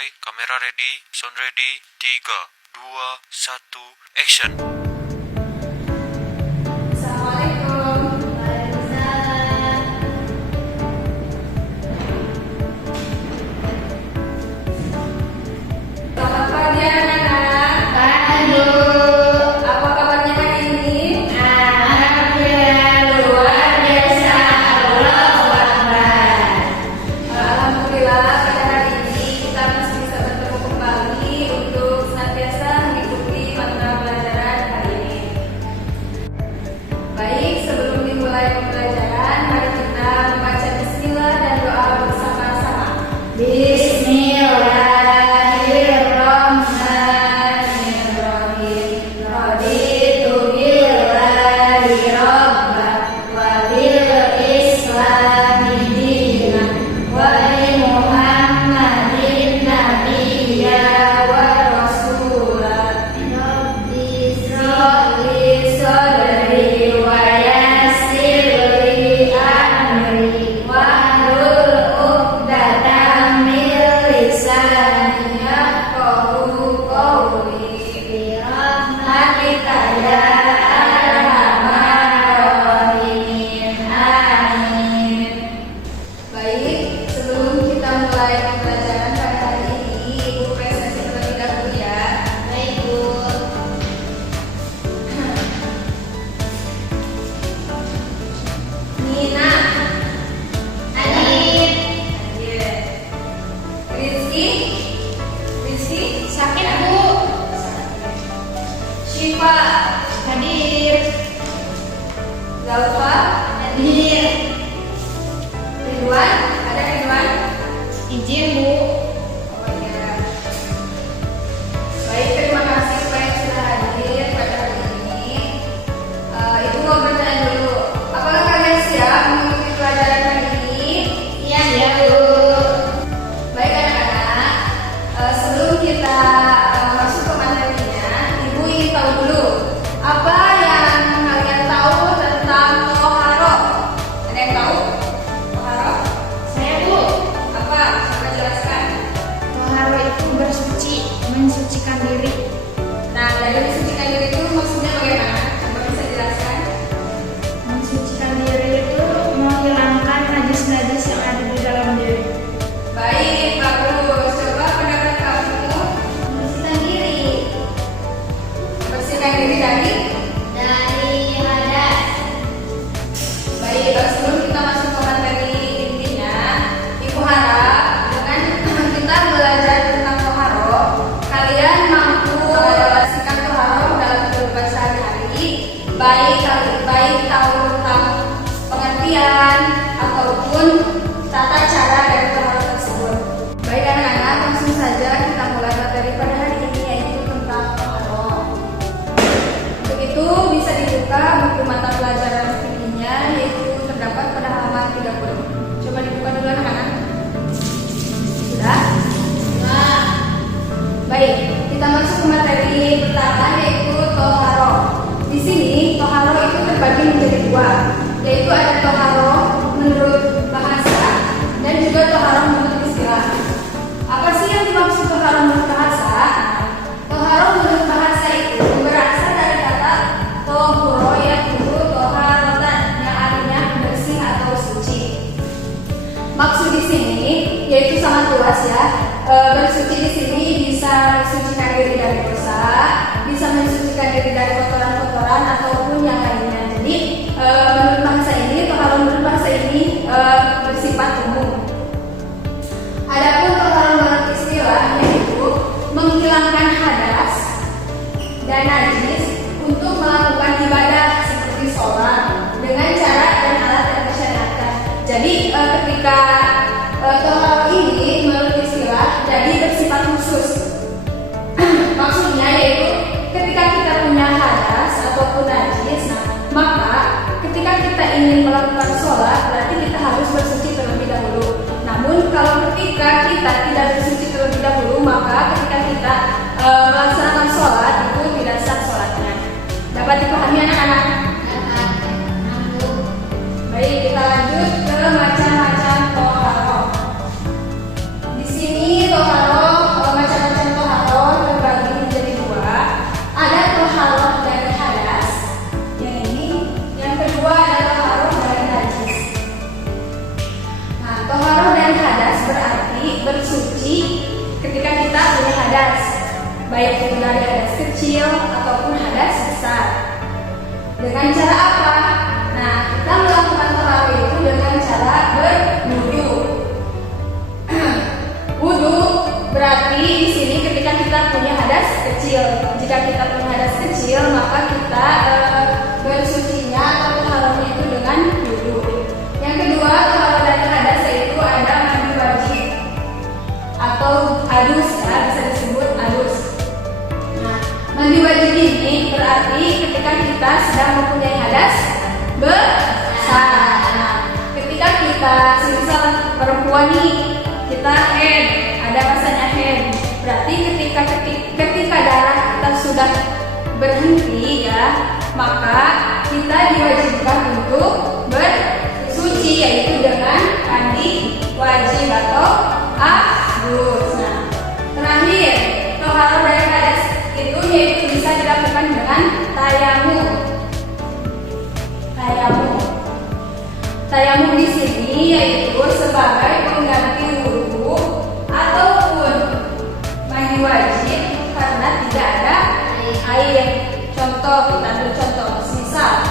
Standby, kamera ready, sound ready, 3, 2, 1, action. Baik, sebelum dimulai pembelajaran, mari kita membaca bismillah dan doa bersama-sama. Bismillahirrahmanirrahim. Raditu billahi rabban wa bil islami dinan wa bi Muhammadin nabiyya wa rasulah. Rabbi sholli sadri wa yassir li amri wahlul 'uqdatam min lisani yafqahu qawli bi rahmatika ya arhamar rahimin. Amin. Baik, sebelum kita mulai pembelajaran pada hari ini, Ibu presentasi terlebih dahulu ya. Baik, Bu. Nina, Adit, Rizky, sakit Bu. Syifa, hadir. Zalfa, hadir. Ridwan, ada Ridwan? Izin Bu. Oh ya. Baik, terima kasih supaya sudah hadir pada hari ini. Ibu mau bertanya dulu, apakah kalian siap mengikuti pelajaran hari ini? Iya, Bu. Baik anak-anak, sebelum kita masuk ke materinya, Ibu ingin tahu dulu apa yang kalian tahu tentang toharo. Ada yang tahu toharo? Saya Bu, Apa? Coba jelaskan. toharo itu bersuci, mensucikan diri. Nah, dari mensucikan diri itu maksudnya bagaimana? Coba bisa jelaskan. Mensucikan diri itu menghilangkan najis-najis yang ada di dalam diri. Baik, bagus. Coba pendapat kamu. Membersihkan diri Bersihkan diri dari. hadas. Baik, sebelum kita masuk ke materi intinya, Ibu harap dengan kita belajar tentang toharo, kalian mampu sikap toharo dalam kehidupan sehari-hari, baik tahu tentang pengertian ataupun tata cara dari toharo tersebut. Baik anak-anak, langsung saja kita mulai materi pada hari ini, yaitu tentang toharo. Untuk itu bisa dibuka buku mata pelajaran fikihnya, yaitu terdapat pada halaman 30. Coba dibuka dulu anak-anak. Sudah? Nah, baik, kita masuk ke materi pertama, yaitu toharo. Di sini toharo itu terbagi menjadi dua, yaitu ada toharo menurut bahasa dan juga toharo menurut istilah. Apa sih yang dimaksud toharo menurut bahasa? Toharo menurut bahasa itu berasal dari kata tohuro, yaitu toharotan, yang artinya bersih atau suci. Maksud di sini yaitu sangat luas ya. Bersuci di sini bisa mensucikan diri dari dosa, bisa mensucikan diri dari kotoran-kotoran ataupun yang lainnya. Jadi menurut bahasa ini, toharo menurut bahasa ini bersifat umum. Adapun toharo menurut istilah yaitu menghilangkan hadas dan najis untuk melakukan ibadah seperti sholat dengan cara dan alat yang disyariatkan. Jadi ketika toharo ini menurut istilah jadi bersifat khusus. Maksudnya yaitu ketika kita punya hadas ataupun najis, maka ketika kita ingin melakukan sholat berarti kita harus bersuci terlebih dahulu. Namun kalau ketika kita tidak bersuci terlebih dahulu, maka ketika kita melaksanakan sholat itu tidak sah sholatnya. Dapat dipahami anak-anak? Baik, kita lanjut ke macam-macam toharo. Di sini toharo baik itu dari hadas kecil ataupun hadas besar. Dengan cara apa? Nah, kita melakukan tarawih itu dengan cara berwudu. Wudu berarti di sini ketika kita punya hadas kecil. Jika kita punya hadas kecil, maka kita bersucinya atau taharahnya itu dengan wudu. Yang kedua, kalau dari hadas yaitu ada mandi wajib atau adus, ya, bisa disebut adus. Nah, mandi wajib ini berarti ketika kita sedang mempunyai hadas besar. Nah, ketika kita semisal perempuan nih, kita haid, ada masanya haid. Berarti ketika darah kita sudah berhenti, ya, maka kita diwajibkan untuk bersuci, yaitu dengan mandi wajib atau adus. Nah, terakhir, taharah dari hadas itu yaitu bisa dilakukan dengan tayamum. Tayamum di sini yaitu sebagai pengganti wudu ataupun mandi wajib karena tidak ada air. Contoh, kita ambil contoh, misal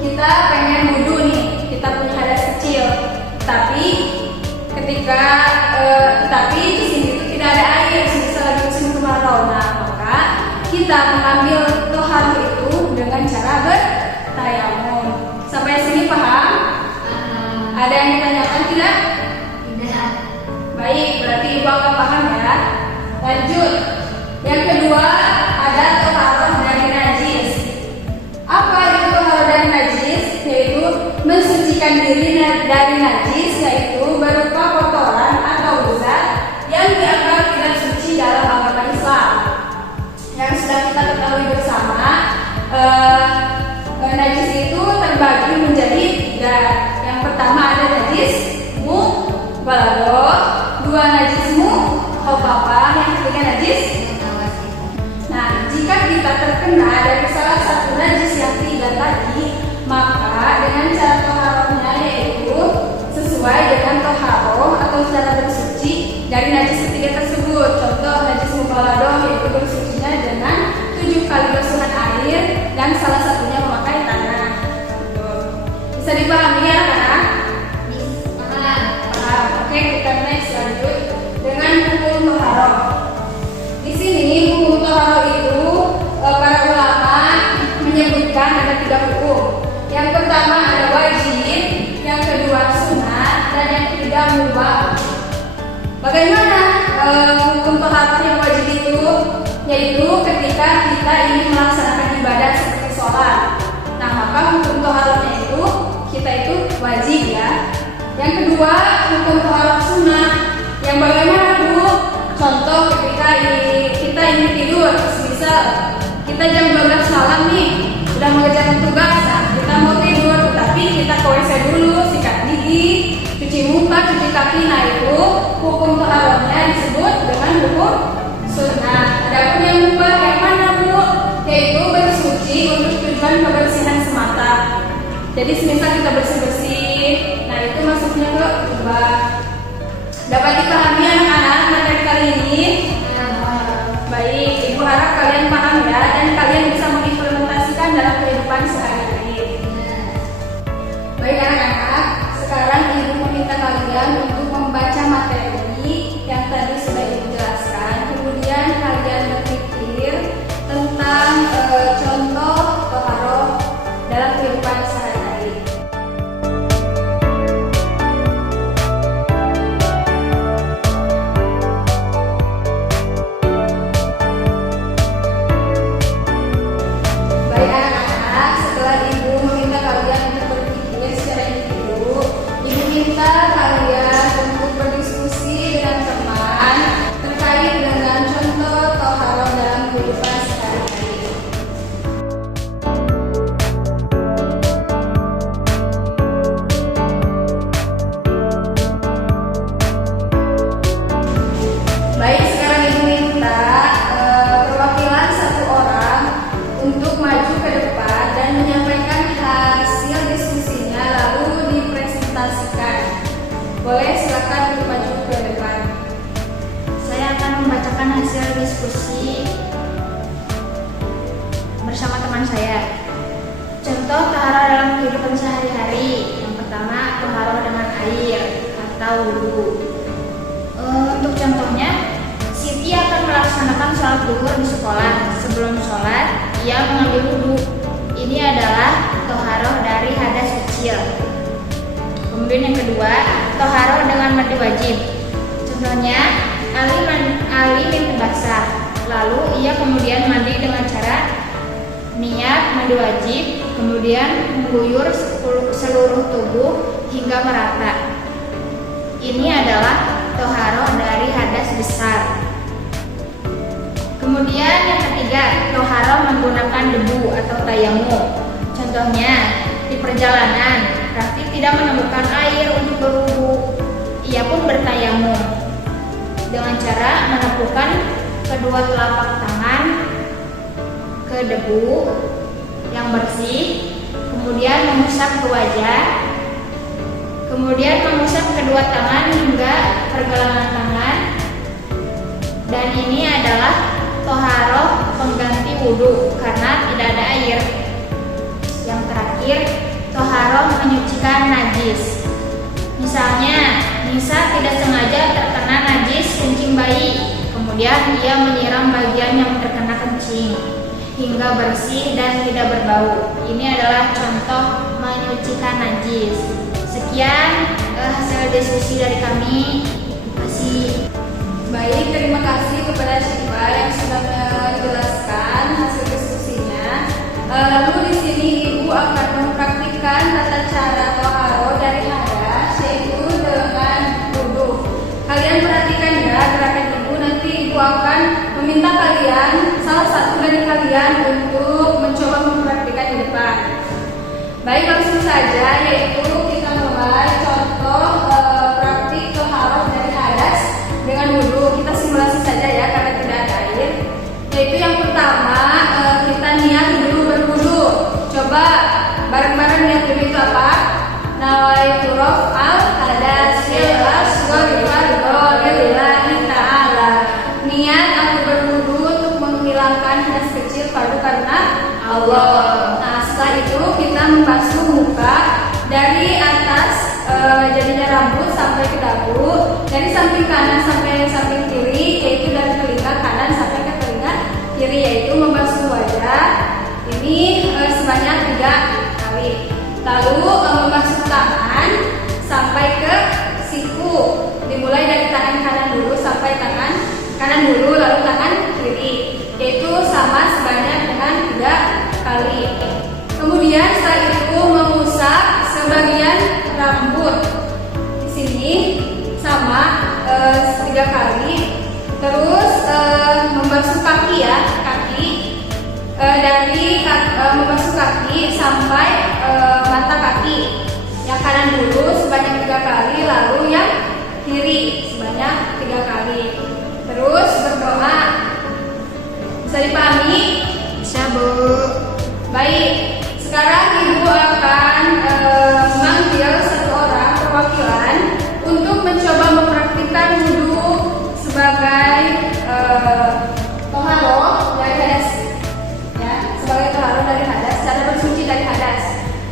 kita pengen wudu nih, kita punya hadas kecil, tapi di sini itu tidak ada air, misal lagi musim kemarau. Nah, maka kita mengambil taharah itu dengan cara bertayamum. Sampai sini paham? Ada yang ditanyakan tidak? Tidak. Baik, berarti ibu akan paham, ya. Lanjut. Yang kedua, ada taharah dari najis. Apa itu taharah dari najis? Yaitu mensucikan diri dari najis, yaitu berupa kotoran atau zat yang dianggap tidak suci dalam agama Islam. Yang sudah kita ketahui bersama, najis itu terbagi menjadi 3. Yang pertama ada najis mughalladah, 2 najis mukhaffafah, yang ketiga najis. Nah, jika kita terkena dari salah satu najis yang 3 tadi, maka dengan cara taharahnya yaitu sesuai dengan taharah atau cara bersuci dari najis ketiga tersebut. Contoh najis mughalladah yaitu bersucinya dengan 7 kali basuhan air dan salah satunya memakai tanah. Bisa dipahami, ya, anak-anak? Paham. Oke, kita next lanjut dengan hukum taharah. Di sini hukum taharah itu para ulama menyebutkan ada 3 hukum. Yang pertama ada wajib, yang kedua sunat, dan yang ketiga mubah. Bagaimana hukum taharah yang wajib itu? Yaitu ketika kita ingin melaksanakan ibadah seperti sholat. Nah, maka hukum taharahnya itu kita itu wajib, ya. Yang kedua hukum taharah sunnah. Yang bagaimana, Bu? Contoh ketika kita ingin tidur, misal kita jam 12 malam nih, udah mengerjakan tugas, nah, kita mau tidur, tapi kita ke WC dulu, sikat gigi, cuci muka, cuci kaki. Nah, itu hukum taharahnya disebut dengan hukum sunnah. Adapun yang mubah yang mana, Bu? Yaitu bersuci untuk tujuan kebersihan semata. Jadi semisal kita bersih-bersih, nah itu masuknya ke mubah. Dapat dipahami, anak-anak, materi kali ini? Baik, ibu harap kalian paham, ya, dan kalian bisa mengimplementasikan dalam kehidupan sehari-hari. Baik, anak-anak, sekarang ibu meminta kalian untuk membaca materi yang tadi sudah ibu jelaskan. Kemudian kalian berpikir tentang contoh taharah dalam kehidupan sehari-hari. Baik, anak-anak, setelah ibu meminta kalian untuk berpikir secara individu, ibu minta kalian untuk berdiskusi dengan teman terkait dengan contoh taharah dalam kehidupan sehari-hari. Baik, sekarang ibu minta perwakilan 1 orang untuk maju ke depan dan menyampaikan hasil diskusinya lalu dipresentasikan. Boleh, silakan untuk maju ke depan. Saya akan membacakan hasil diskusi Contoh taharah dalam kehidupan sehari-hari. Yang pertama, taharah dengan air atau wudu. Untuk contohnya, Siti akan melaksanakan sholat zuhur di sekolah. Sebelum sholat, ia mengambil wudu. Ini adalah taharah dari hadas kecil. Kemudian yang kedua, taharah dengan mandi wajib. Contohnya, Ali mimpi basah. Lalu ia kemudian mandi dengan cara niat mandi wajib, kemudian mengguyur seluruh tubuh hingga merata. Ini adalah taharah dari hadas besar. Kemudian yang ketiga, taharah menggunakan debu atau tayamum. Contohnya, di perjalanan, Rafiq tidak menemukan air untuk berwudu. Ia pun bertayamum dengan cara menepukkan kedua telapak tangan ke debu yang bersih, kemudian mengusap ke wajah, kemudian mengusap kedua tangan hingga pergelangan tangan. Dan ini adalah taharah pengganti wudhu karena tidak ada air. Yang terakhir, taharah menyucikan najis. Misalnya, Nisa tidak sengaja terkena najis kencing bayi, kemudian ia menyiram bagian yang terkena kencing hingga bersih dan tidak berbau. Ini adalah contoh menyucikan najis. Sekian hasil diskusi dari kami. Terima kasih. Baik, terima kasih kepada Syifa yang sudah menjelaskan hasil diskusinya. Lalu di sini Ibu akan mempraktikkan tata cara taharah dari hadas, yaitu dengan wudu. Kalian perhatikan ya gerakan Ibu. Nanti Ibu akan meminta kalian, salah satu dari kalian, untuk mencoba mempraktikkan di depan. Baik, langsung saja, yaitu kita mulai contoh praktik taharah dari hadas dengan wudu. Kita simulasi saja ya karena tidak ada air. Yaitu yang pertama, kita niat dulu berwudu. Coba bareng-bareng niat dulu itu apa? Nawaitu raf'al hadas fil asghari lillahi ta'ala. Niat aku berwudu untuk menghilangkan hadas kecil fardu karena Allah. Nah, setelah itu kita membasuh muka dari atas jadinya rambut sampai ke dagu, dari samping kanan sampai samping kiri, yaitu dari telinga kanan sampai ke telinga kiri, yaitu membasuh wajah. Ini sebanyak 3 kali. Lalu membasuh tangan sampai ke siku, dimulai dari tangan kanan dulu sampai tangan kanan dulu, lalu tangan kiri, yaitu sama sebanyak dengan 3 kali. Kemudian setelah itu mengusap sebagian rambut. Di sini sama 3 kali. Terus membasuh kaki ya, dari membasuh kaki sampai mata kaki. Yang kanan dulu sebanyak 3 kali, lalu yang kiri sebanyak 3 kali. Terus berdoa. Bisa dipahami? Bisa, Bu. Baik. Sekarang Ibu akan memanggil satu orang perwakilan untuk mencoba mempraktikkan wudu sebagai taharah dari hadas, ya, sebagai taharah dari hadas, cara bersuci dari hadas.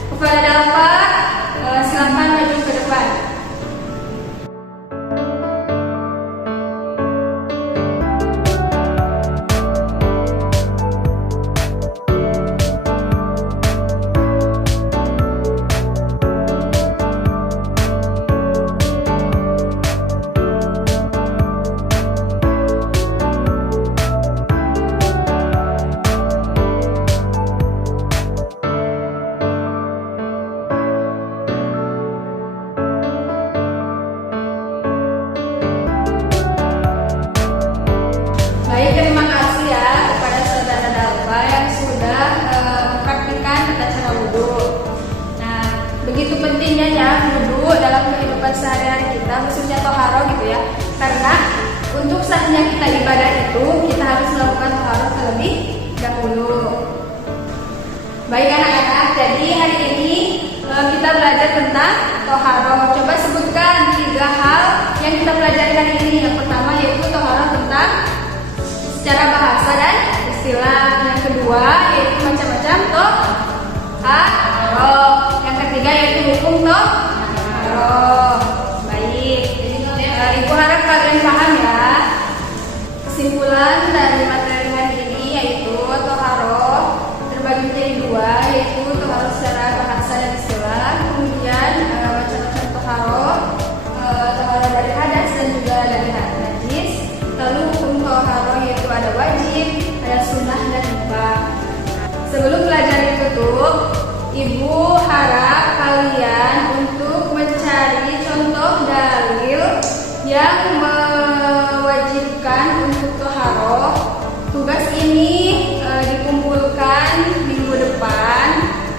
Kepada Dalfa, silakan maju ke depan. Baik, terima kasih ya kepada saudara Dalfa yang sudah mempraktikkan tata cara wudhu. Nah, begitu pentingnya ya wudhu dalam kehidupan sehari-hari kita, khususnya taharah gitu ya. Karena untuk sahnya kita ibadah itu, kita harus melakukan taharah terlebih dahulu. Baik anak-anak, jadi hari ini kita belajar tentang taharah. Coba sebutkan 3 hal yang kita pelajari hari ini. Yang pertama yaitu taharah tentang secara bahasa dan istilah. Yang kedua yaitu macam-macam taharah. toharoh. Yang ketiga yaitu hukum toharoh. Baik. Ibu harap kalian paham ya. Kesimpulan dari materi hari ini yaitu toharoh terbagi menjadi dua, yaitu toharoh secara bahasa dan istilah, kemudian macam-macam toharoh, toharoh dari hadas dan juga dari najis. Lalu hukum toharoh yaitu ada wajib, ada sunnah dan mubah. Sebelum belajar ditutup, ibu harap kalian untuk mencari contoh dalil yang mewajibkan untuk toharoh. Tugas ini dikumpulkan minggu depan.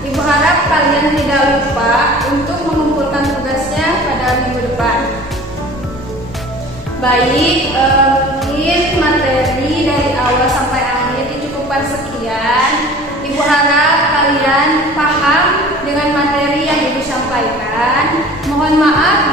Ibu harap kalian tidak lupa untuk mengumpulkan tugasnya pada minggu depan. Baik, mungkin materi dari awal sampai akhir dicukupkan sekian. Ibu harap kalian paham dengan materi yang ibu sampaikan. Mohon maaf